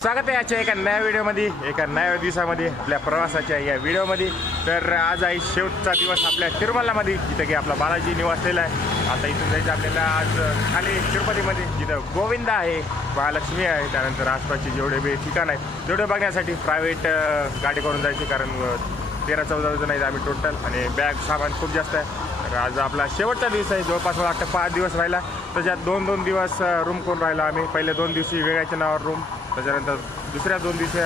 स्वागत आहे आजच्या एका नव्या व्हिडिओमध्ये, एका नव्या दिवसामध्ये आपल्या प्रवासाच्या या व्हिडिओमध्ये. तर आज आहे शेवटचा दिवस आपल्या तिरुमलामध्ये, जिथं की आपला बालाजी निवासलेला आहे. आता इथून जायचं आपल्याला आज खाली तिरुपतीमध्ये, जिथं गोविंदा आहे, महालक्ष्मी आहे, त्यानंतर आसपासचे जेवढे बी ठिकाण आहेत तेवढे बघण्यासाठी प्रायव्हेट गाडी करून जायची. कारण 13-14 जण आहेत आम्ही टोटल, आणि बॅग सामान खूप जास्त आहे. तर आज आपला शेवटचा दिवस आहे. जवळपास मला वाटतं 5 दिवस राहिला. त्याच्यात 2-2 दिवस रूम करून राहिलो आम्ही. पहिले 2 दिवशी वेगळ्याच्या नावावर रूम, त्याच्यानंतर दुसऱ्या 2 दिवशी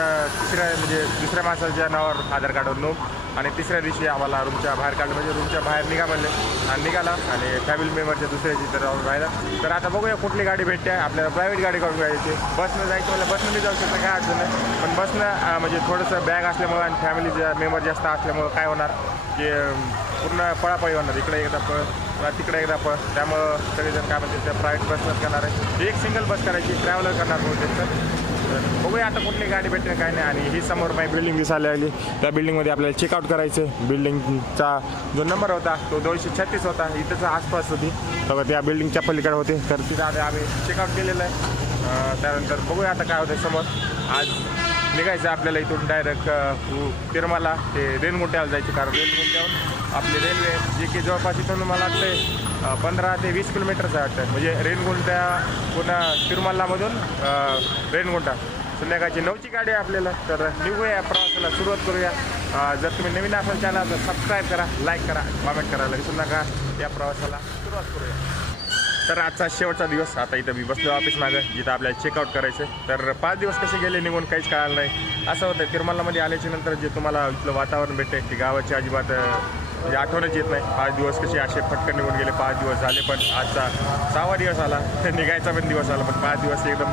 दुसऱ्या माणसाच्या नावावर आधार कार्डवर नोंद, आणि तिसऱ्या दिवशी आम्हाला रूमच्या बाहेर काढलं, म्हणजे रूमच्या बाहेर निघा म्हणले आणि निघाला. आणि फॅमिली मेंबरच्या दुसऱ्या दिवशी तर राहिला. तर आता बघूया कुठली गाडी भेटते. आपल्याला प्रायव्हेट गाडी करून जायची. बसनं जायचं मला बसनं बी जाऊ शकतं, काय अडचण नाही. पण बसनं म्हणजे थोडंसं बॅग असल्यामुळं आणि फॅमिलीचे मेंबर जास्त असल्यामुळं काय होणार की पूर्ण पळापळी होणार. इकडे एकदा पळ, तिकडे एकदा पळ. त्यामुळं सगळेजण काय म्हणते त्या प्रायव्हेट बसनंच करणार आहे. एक सिंगल बस करायची, ट्रॅव्हलर करणार बहुतेक. बघूया आता कुठली गाडी भेटते काय नाही. आणि ही समोर माझी बिल्डिंग दिसायला लागली. त्या बिल्डिंगमध्ये आपल्याला चेकआउट करायचं. बिल्डिंगचा जो नंबर होता तो 236 होता. इथंच आसपास होती, तर त्या बिल्डिंगच्या पलीकडे होते. तर तिथं आम्ही चेकआउट केलेलं आहे. त्यानंतर बघूया आता काय होतं समोर. आज निघायचं आपल्याला इथून डायरेक्ट तिरुमला ते रेणगुंट्याला जायचं. कारण रेणगुंट्याहून आपली रेल्वे जी की जवळपास इथून मला वाटतं 15 ते 20 किलोमीटरचं वाटतं. म्हणजे रेणगुंट्या पुन्हा तिरुमलामधून रेणगुंटा संध्याकाळची 9ची गाडी आहे आपल्याला. तर निघूया प्रवासाला, सुरुवात करूया. जर तुम्ही नवीन असाल चॅनल तर सबस्क्राईब करा, लाईक करा, कॉमेंट करायला विसरू नका. या प्रवासाला सुरुवात करूया. तर आजचा शेवटचा दिवस. आता इथं मी बसलो ऑफिस मागं, जिथं आपल्याला चेकआउट करायचं. तर 5 दिवस कसे गेले निघून काहीच कळालं नाही. असं होतं तिरुमलामध्ये आल्याच्या नंतर जे तुम्हाला इथलं वातावरण भेटते की गावाची अजिबात म्हणजे आठवणच येत नाही. 5 दिवस कसे असे फटकन निघून गेले. 5 दिवस झाले, पण आजचा 6वा दिवस आला. निघायचा पण दिवस आला, पण 5 दिवस एकदम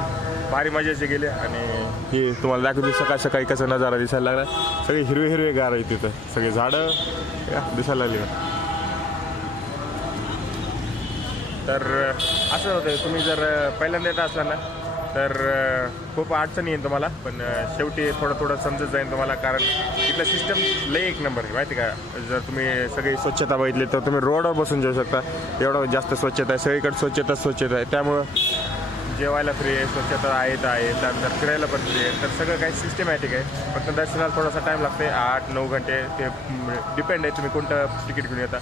भारी मजेचे गेले. आणि हे तुम्हाला दाखवते सकाळ सकाळी कसं नजारा दिसायला लागला. सगळे हिरवे हिरवे गार आहे तिथं, सगळे झाडं दिसायला लागली. तर असं होतं, तुम्ही जर पहिल्यांदा येत असला ना तर खूप अडचणी येईल तुम्हाला, पण शेवटी थोडं समजत जाईल तुम्हाला. कारण इथलं सिस्टम लय एक नंबर आहे माहिती का. जर तुम्ही सगळी स्वच्छता बघितली तर तुम्ही रोडवर बसून जाऊ शकता. एवढं जास्त स्वच्छता आहे, सगळीकडे स्वच्छता आहे. त्यामुळं जेवायला फ्री आहे, स्वच्छता आहे. त्यानंतर फिरायला पण फ्री आहे. तर सगळं काही सिस्टमॅटिक आहे. फक्त दर्शनाला थोडासा टाईम लागते, 8-9 घंटे. ते डिपेंड आहे तुम्ही कोणतं तिकीट घेऊन येता.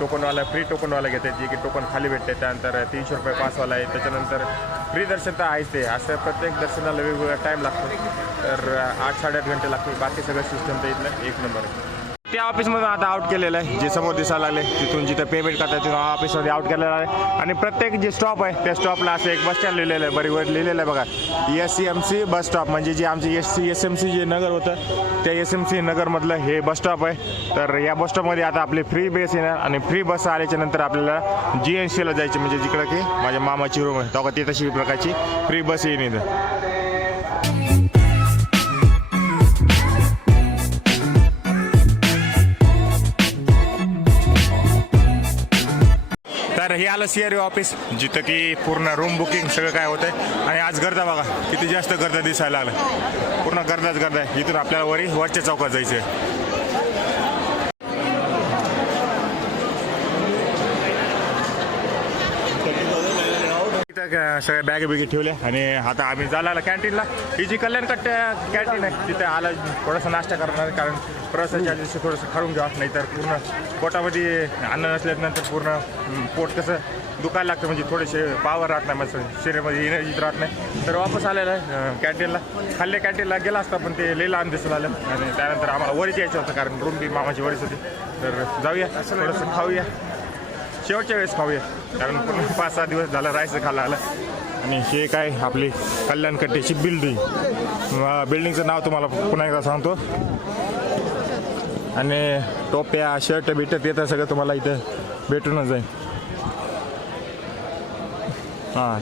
टोकनवाला फ्री टोकनवाला घेते, जे की टोकन खाली भेटते. त्यानंतर 300 रुपये पासवाला आहे. त्याच्यानंतर फ्री दर्शन तर आहेच ते. असं प्रत्येक दर्शनाला वेगवेगळा टाईम लागतो. तर 8-8.5 घंटे लागते. बाकी सगळं सिस्टम तर इथलं एक नंबर आहे. त्या ऑफिसमधून आता आउट केलेलं आहे, जे समोर दिसायला लागले. तिथून जिथं पेमेंट करतात तिथून ऑफिसमध्ये आउट केलेलं आहे. आणि प्रत्येक जे स्टॉप आहे त्या स्टॉपला असं एक बस स्टँड लिहिलेलं आहे. बरीवर लिहिलेलं आहे बघा, SCMC बस स्टॉप. म्हणजे जे आमचे SMC जे नगर होतं त्या SMC नगरमधलं हे बस स्टॉप आहे. तर या बस स्टॉपमध्ये आता आपली फ्री बस येणार, आणि फ्री बस आल्याच्या नंतर आपल्याला GNCला जायची. म्हणजे जिकडं की माझ्या मामाची रूम आहे तेव्हा ती तशी प्रकारची फ्री बस येईन इथं. तर हे आलं CRE ऑफिस, जिथं की पूर्ण रूम बुकिंग सगळं काय होतं आहे. आणि आज गर्दा बघा किती जास्त गर्दा दिसायला लागलं. पूर्ण गर्दा आहे. इथून आपल्याला वरच्या चौकात जायचं आहे. सगळ्या बॅगी ठेवल्या. आणि आता आम्ही झाला कॅन्टीनला. ही जी कल्याणकट कॅन्टीन आहे तिथे आला थोडासा नाश्ता करणार. कारण प्रवासाच्या दिवशी थोडंसं खाऊन घ्या, नाहीतर पूर्ण पोटामध्ये अन्न नसल्यानंतर पूर्ण पोट कसं दुखायला लागतं. म्हणजे थोडेसे पावर राहत नाही, म्हणजे शरीरामध्ये एनर्जीच राहत नाही. तर वापस आलेलं आहे कॅन्टीनला. खाल्ले कॅन्टीनला गेला असता, पण ते लई लहान दिसून आलं. आणि त्यानंतर आम्हाला वरीच यायचं होतं, कारण रूम बी मामाची वरीच होती. तर जाऊया थोडंसं खाऊया, शेवटच्या वेळेस खाऊया. कारण पूर्ण 5-6 दिवस झालं राहायचं खायला आलं. आणि हे काय आपली कल्याणकट्टीची बिल्डिंग. बिल्डिंगचं नाव तुम्हाला पुन्हा एकदा सांगतो. आणि टोप्या शर्ट बिटत येतं सगळं तुम्हाला इथं भेटूनच जाईल.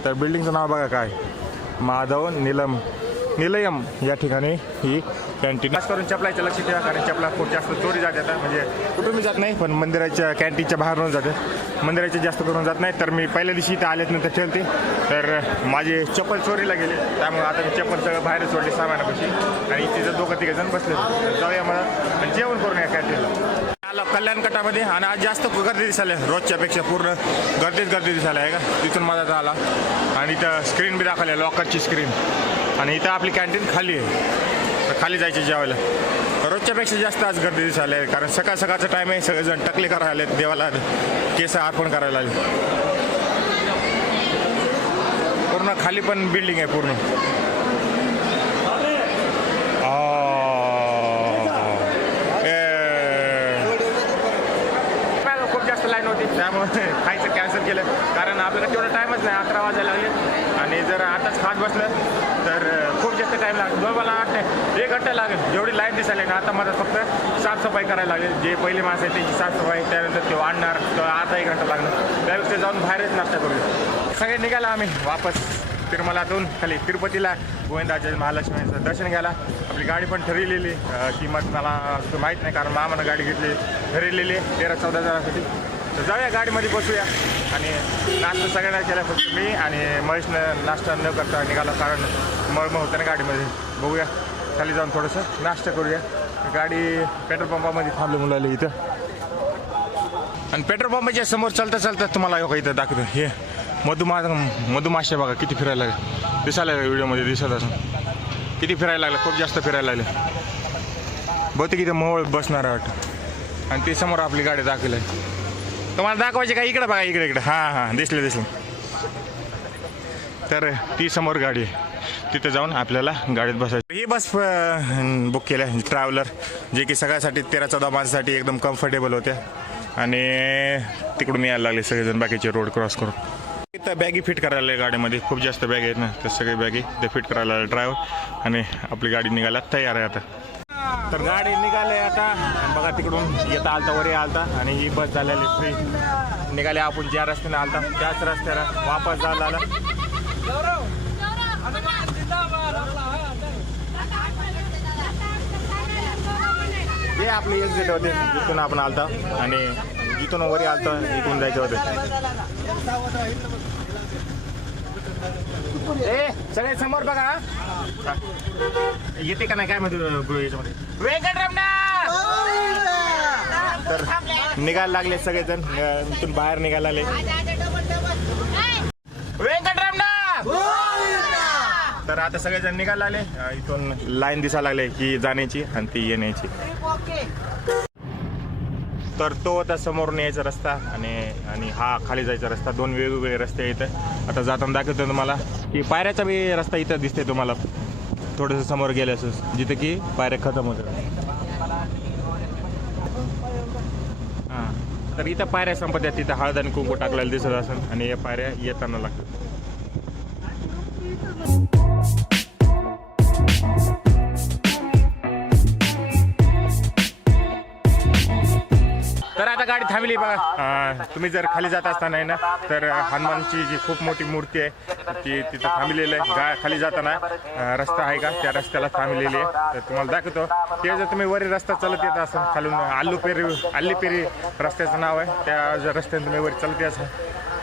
तर बिल्डिंगचं नाव बघा काय, माधव निलयम या ठिकाणी ही कॅन्टीन. खास करून चपलाच्या लक्ष ठेवा, कारण चपला खूप जास्त चोरी जातात. म्हणजे कुठूनही जात नाही, पण मंदिराच्या कॅन्टीनच्या बाहेरून जातात. मंदिराच्या जास्त करून जात नाही. तर मी पहिल्या दिवशी इथं आल्यानंतर ठेवते, तर माझे चप्पल चोरीला गेले. त्यामुळे आता मी चप्पल सगळं बाहेर सोडले सामानापाशी. आणि तिथं 2-3 जण बसले. जाऊया मला जेवण करून या कॅन्टीनला. आला कल्याणकटामध्ये. आणि आज जास्त गर्दी दिसायला, रोजच्या पेक्षा पूर्ण गर्दी दिसायला आहे का. तिथून माझा आला. आणि इथं स्क्रीन बी दाखवली, लॉकरची स्क्रीन. आणि इथं आपली कॅन्टीन खाली आहे, तर खाली जायचे जेवायला. रोजच्यापेक्षा जास्त आज गर्दी दिसायला आहे, कारण सकाळ सकाळचा टाईम आहे. सगळेजण टकले करायला आले, देवाला केस अर्पण करायला आले. पूर्ण खाली पण बिल्डिंग आहे पूर्ण. खूप जास्त लाईन होती, त्यामुळे खायचं कॅन्सल केलं, कारण आपल्याला तेवढा टाईमच नाही. 11 वाजायला लागले आणि जर आताच खात बसलं तर खूप जास्त टाईम लागेल. मला वाटतं 1 घंटा लागेल जेवढी लाईन दिसायला ना. आता मला फक्त साफसफाई करायला लागेल. जे पहिले माणसं आहेत त्यांची साफसफाई, त्यानंतर ते आणणार, तर अर्धा 1 घंटा लागणार. त्यापेक्षा जाऊन बाहेरच नाश्ता करूया. सगळे निघाला आम्ही वापस तिरुमलातून खाली तिरुपतीला गोविंदाच्या महालक्ष्मीचं दर्शन घ्यायला. आपली गाडी पण ठरलेली, किंमत मला माहीत नाही, कारण मामानं गाडी घेतली ठरलेली 13-14 हजारासाठी. तर जाऊया गाडीमध्ये बसूया आणि नाश्ता सगळ्यांना केला. फक्त मी आणि महेशनं नाश्ता न करता निघाला, कारण मळमळ होतं ना गाडीमध्ये. बघूया खाली जाऊन थोडंसं नाश्ता करूया. गाडी पेट्रोल पंपामध्ये थांबले मुलाला इथं, आणि पेट्रोल पंपाच्या समोर चालता चालता तुम्हाला इथं दाखवतो. हे मधुमाशा बघा किती फिरायला लागले, दिसायला लागले व्हिडिओमध्ये दिसत असं. किती फिरायला लागलं, खूप जास्त फिरायला लागले. बहुतेक इथं मोहळ बसणार आहे वाटतं. आणि ते समोर आपली गाडी दाखवली आहे. तुम्हाला दाखवायची का? इकडं बघा, इकडे हां दिसले. तर ती समोर गाडी आहे, तिथं जाऊन आपल्याला गाडीत बसायचं. ही बस बुक केल्या ट्रॅव्हलर, जे की सगळ्यासाठी 13-14 माणसासाठी एकदम कम्फर्टेबल होत्या. आणि तिकडून यायला लागले सगळेजण बाकीचे रोड क्रॉस करून. इथं बॅगी फिट करायला गाडीमध्ये खूप जास्त बॅग आहेत ना, तर सगळे बॅगी ते फिट करायला ड्रायव्हर. आणि आपली गाडी निघायला तयार आहे आता. तर गाडी निघाले आता बघा, तिकडून येता आलता वरी आलता, आणि ही बस झालेली फ्री. निघाले आपण ज्या रस्त्याने आलता त्याच रस्त्याला वापस जायला आला. हे आपले एक्झिट होते, जिथून आपण आलता, आणि जिथून वरी आलता इथून जायचे होते. सगळे समोर बघा, येते का नाही काय माहिती याच्यामध्ये. वेंकटरमणा तर निघायला लागले सगळेजण, इथून बाहेर निघायला लागले. वेंकटरमणा तर आता सगळेजण निघायला आले. इथून लाईन दिसायला लागले की जाण्याची आणि ती येण्याची. तर तो होता समोरून यायचा रस्ता, आणि हा खाली जायचा रस्ता. 2 वेगवेगळे रस्ते इथं. आता जाताना दाखवतो तुम्हाला की पायऱ्याचा बी रस्ता इथं दिसते तुम्हाला, थोडंसं समोर गेलं असं, जिथं की पायऱ्या खतम होतात. हां, तर इथं पायऱ्या संपत्या, तिथं हळद आणि कुंकू टाकलेलं दिसत असेल, आणि या पायऱ्या येताना लागतात. तर आता गाडी थांबली बघा. तुम्ही जर खाली जात असताना ना, तर हनुमानची जी खूप मोठी मूर्ती आहे ती तिथं थांबलेली आहे. खाली जाताना रस्ता आहे का, त्या रस्त्याला थांबलेली आहे. तर तुम्हाला दाखवतो. ते जर तुम्ही वरी रस्ता चालत येत असाल, खालून अल्लीपेरी रस्त्याचं नाव आहे, त्या जर रस्त्याने तुम्ही वरी चालत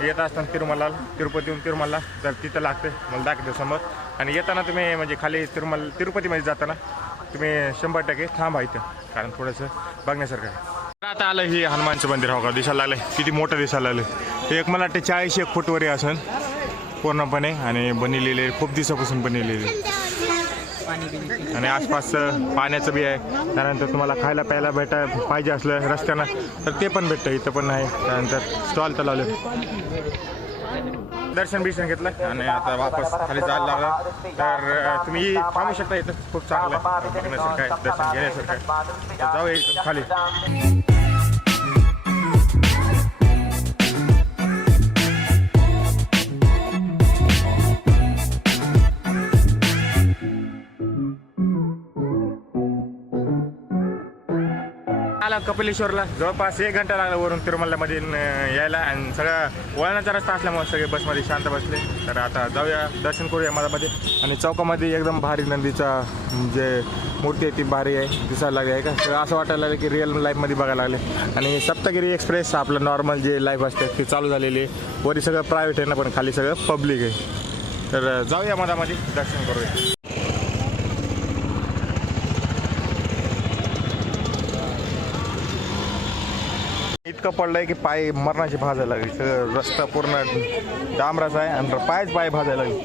येत असताना तिरुपतीहून तिरुमला, तर तिथं लागते. मला दाखवतो समोर. आणि येताना तुम्ही म्हणजे खाली तिरुपतीमध्ये जाताना तुम्ही 100% थांबा इथं, कारण थोडंसं बघण्यासारखं आहे. आता आलं हे हनुमानचं मंदिर, हो का, दिसायला लागलं. किती मोठं दिसायला लागलं. एक मला वाटतं 40-1 फूटवरी असेल पूर्णपणे, आणि बनलेले खूप दिवसापासून बनलेले. आणि आसपास पाण्याचं बी आहे. त्यानंतर तुम्हाला खायला प्यायला पाहिजे असलं रस्त्यानं तर ते पण भेटतं, इथं पण आहे. त्यानंतर स्टॉल तर लावले. दर्शन घेतलं आणि आता वापस खाली जायला लागलं. तर तुम्ही थांबू शकता, इथं खूप चांगलं बघण्यासारखं आहे, दर्शन घेण्यासारखं आहे. जाऊया इथून खाली. आला कपिलेश्वरला, जवळपास 1 घंटा लागला वरून तिरुमलामध्ये यायला. आणि सगळं वळणाचा रस्ता असल्यामुळे सगळे बसमध्ये शांत बसले. तर आता जाऊया, दर्शन करूया मधामध्ये. आणि चौकामध्ये एकदम भारी नंदीचा जे मूर्ती आहे ती भारी आहे, दिसायला लागली आहे का. असं वाटायला लागलं की रिअल लाईफमध्ये बघायला लागले. आणि सप्तगिरी एक्सप्रेस आपलं नॉर्मल जे लाईफ असते ते चालू झालेली आहे. वरी सगळं प्रायव्हेट आहे ना, पण खाली सगळं पब्लिक आहे. तर जाऊया मधामध्ये, दर्शन करूया. इतकं पडलंय की पाय मरणाची भाजायला लागली. रस्ता पूर्ण डांबराचा आहे आणि पाय भाजायला लागली.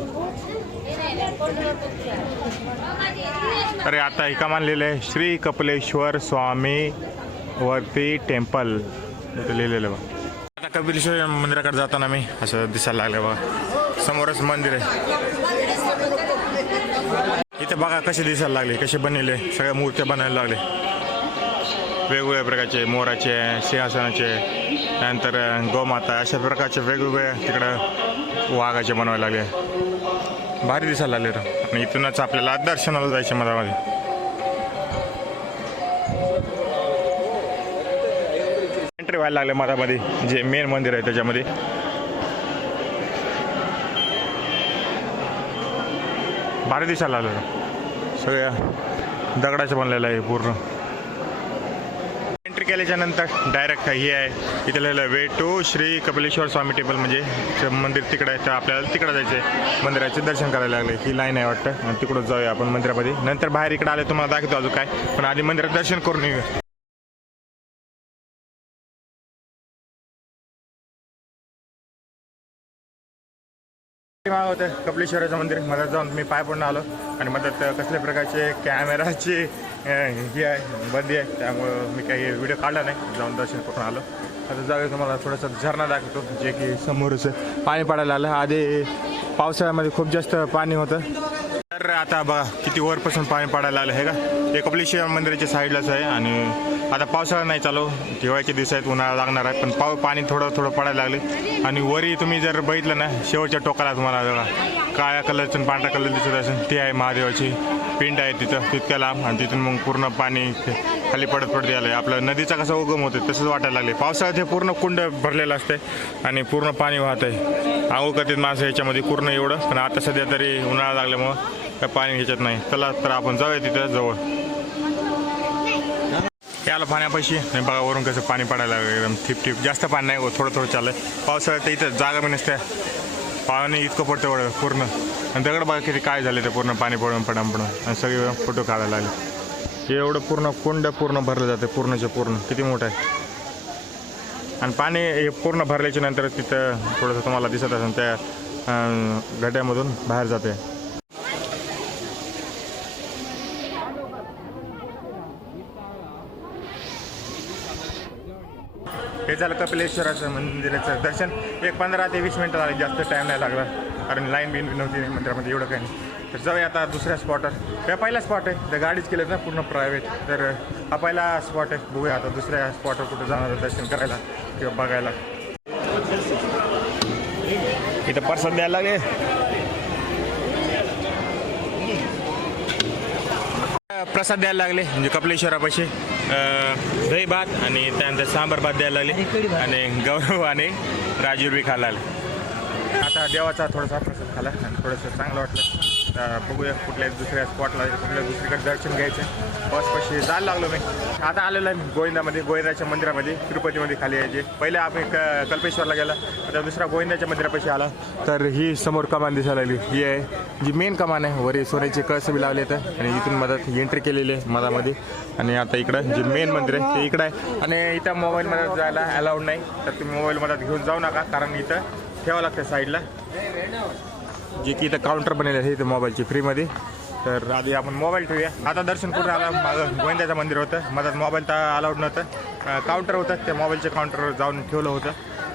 अरे आता हे कमान लिहिलं आहे श्री कपिलेश्वर स्वामी वरती टेम्पल इथं लिहिलेलं बघा. आता कपिलेश्वर मंदिराकडे जाताना मी असं दिसायला लागलं बघा, समोरच मंदिर आहे. इथे बघा कसे दिसायला लागले, कसे बनलेले सगळ्या मूर्त्या बनायला लागले वेगवेगळ्या प्रकारचे, मोराचे, सिंहासनाचे, त्यानंतर गोमाता, अशा प्रकारचे वेगवेगळे तिकडं वाघाचे बनवायला लागले. भारी दिसायला लागले. आणि इथूनच आपल्याला दर्शनाला जायचे मधामध्ये. एंट्री व्हायला लागले मधामध्ये, जे मेन मंदिर आहे त्याच्यामध्ये. भारी दिसायला लागलं, सगळ्या दगडाचं बनलेलं आहे पूर्ण. एंट्री केल्याच्या नंतर डायरेक्ट हे आहे इथे लिहिलं way to Shri Kapileshwar Swami temple, म्हणजे मंदिर तिकडं आहे. तर आपल्याला तिकडं जायचं आहे, मंदिराचे दर्शन करायला लागले. ही लाईन आहे वाटतं, आणि तिकडं जाऊया आपण मंदिरामध्ये. नंतर बाहेर इकडे आले तुम्हाला दाखवतो अजून काय, पण आधी मंदिरात दर्शन करून येऊया. होतं कपिलेश्वराचं मंदिर, मधात जाऊन मी पाय पडून आलो. आणि मधात कसल्या प्रकारचे कॅमेराचे हे आहे, बंदी आहे, त्यामुळं मी काही व्हिडिओ काढला नाही, जाऊन दर्शन करून आलो. आता जाऊया तुम्हाला थोडंसं झरणा दाखवतो, जे की समोरच पाणी पडायला आलं. आधी पावसाळ्यामध्ये खूप जास्त पाणी होतं, तर आता बघा किती वरपासून पाणी पडायला आलं हे का. ते कपिलेश्वर मंदिराच्या साईडलाच आहे. आणि आता पावसाळा नाही चालू, हिवाळ्याचे दिवस आहेत, उन्हाळा लागणार आहे, पण पाणी थोडं थोडं पडायला लागले. आणि वरी तुम्ही जर बघितलं ना, शेवटच्या टोकाला तुम्हाला बघा काळ्या कलरचं आणि पांढरा कलर दिसत असेल, ती आहे महादेवाची पिंड आहे तिथं, तितक्या लांब. आणि तिथून मग पूर्ण पाणी खाली पडत आलं आहे. आपलं नदीचा कसा उगम होतं तसंच वाटायला लागले. पावसाळ्यात हे पूर्ण कुंड भरलेलं असते आणि पूर्ण पाणी वाहत आहे. आंघोळ करतात माणसं याच्यामध्ये पूर्ण एवढं. पण आता सध्या तरी उन्हाळा लागल्यामुळं काय पाणी ह्याच्यात नाही. चला तर आपण जाऊया तिथं जवळ. याला पाण्यापाशी बघा वरून कसं पाणी पडायला लागलं, एकदम ठिप ठिप. जास्त पाणी नाही, थोडं थोडं चाललं आहे. पावसाळ्यात इथं जागा पण नसते, पाणी इतकं पडतं एवढं पूर्ण. आणि दगड बघा किती काय झाले ते पूर्ण पाणी पडून आणि सगळे फोटो काढायला लागले. हे एवढं पूर्ण कुंड पूर्ण भरलं जातं, पूर्णच्या पूर्ण. किती मोठं आहे. आणि पाणी हे पूर्ण भरल्याच्या नंतर तिथं थोडंसं तुम्हाला दिसत असेल त्या गड्ड्यामधून बाहेर जाते. हे झालं कपिलेश्वराचं मंदिराचं दर्शन. एक 15 ते 20 मिनटं झाले, जास्त टाईम नाही लागला, कारण लाईन बिन नव्हती मंदिरामध्ये, एवढं काही नाही. तर जाऊया आता दुसऱ्या स्पॉटवर. हा पहिला स्पॉट आहे, तर गाडीच केलं ना पूर्ण प्रायव्हेट, तर हा पहिला स्पॉट आहे. बघूया आता दुसऱ्या स्पॉटवर कुठं जाणार दर्शन करायला किंवा बघायला. इथं प्रसाद द्यायला लागले. प्रसाद द्यायला लागले म्हणजे कपिलेश्वरापाशी दही भात आणि त्यानंतर सांबार भात द्यायला लागले. आणि गौरव आणि राजीव बी खायला लागले. आता देवाचा थोडासा प्रसाद खाला आणि थोडंसं चांगलं वाटलं. बघूया कुठल्या दुसऱ्या स्पॉटला, कुठल्या दुसरीकडे दर्शन घ्यायचं. बसपाशी जायला लागलो मी. आता आलेलो आहे गोविंदामध्ये, गोविंदाच्या मंदिरामध्ये, तिरुपतीमध्ये खाली यायचे. पहिले आपण कल्पेश्वरला गेला, आता दुसरा गोविंदाच्या मंदिरापाशी आला. तर ही समोर कमान दिसायला लागली, ही आहे जी मेन कमान आहे. वरी सोन्याचे कळस बी लावले तर, आणि इथून मधात एंट्री केलेली आहे मधामध्ये. आणि आता इकडं जे मेन मंदिर आहे ते इकडं आहे. आणि इथं मोबाईलमध्ये जायला अलाउड नाही, तर तुम्ही मोबाईलमध्ये घेऊन जाऊ नका, कारण इथं ठेवावं लागतं साईडला, जे की इथं काउंटर बनलेलं आहे इथं मोबाईलची फ्रीमध्ये. तर आधी आपण मोबाईल ठेवूया. आता दर्शन कुठं आला, मागं गोविंदाचं मंदिर होतं, मधात मोबाईल तर अलाउड नव्हतं. काउंटर होतं, त्या मोबाईलच्या काउंटरवर जाऊन ठेवलं होतं.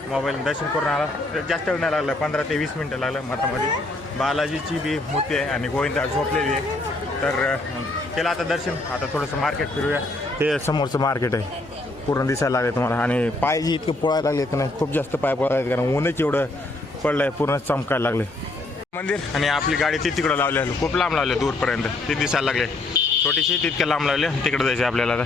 मोबाईल दर्शन करून आला. तर जास्त वेळ नाही लागलं, 15 ते 20 मिनटं लागलं. मठामध्ये बालाजीची बी मूर्ती आहे आणि गोविंदा झोपलेली आहे. तर केलं आता दर्शन. आता थोडंसं मार्केट फिरूया. हे समोरचं मार्केट आहे, पूर्ण दिसायला लागले तुम्हाला. आणि पाय जी इतकं पोळायला लागले तर नाही, खूप जास्त पाय पोळायला आहेत, कारण ऊनच एवढं पडलं आहे, पूर्ण चमकायला लागले मंदिर. आणि आपली गाडी ती तिकडं लावली, खूप लांब लावले, दूरपर्यंत ती दिसायला लागले. छोटीशी तितक्या लांब लावले, तिकडं जायचं आपल्याला आता.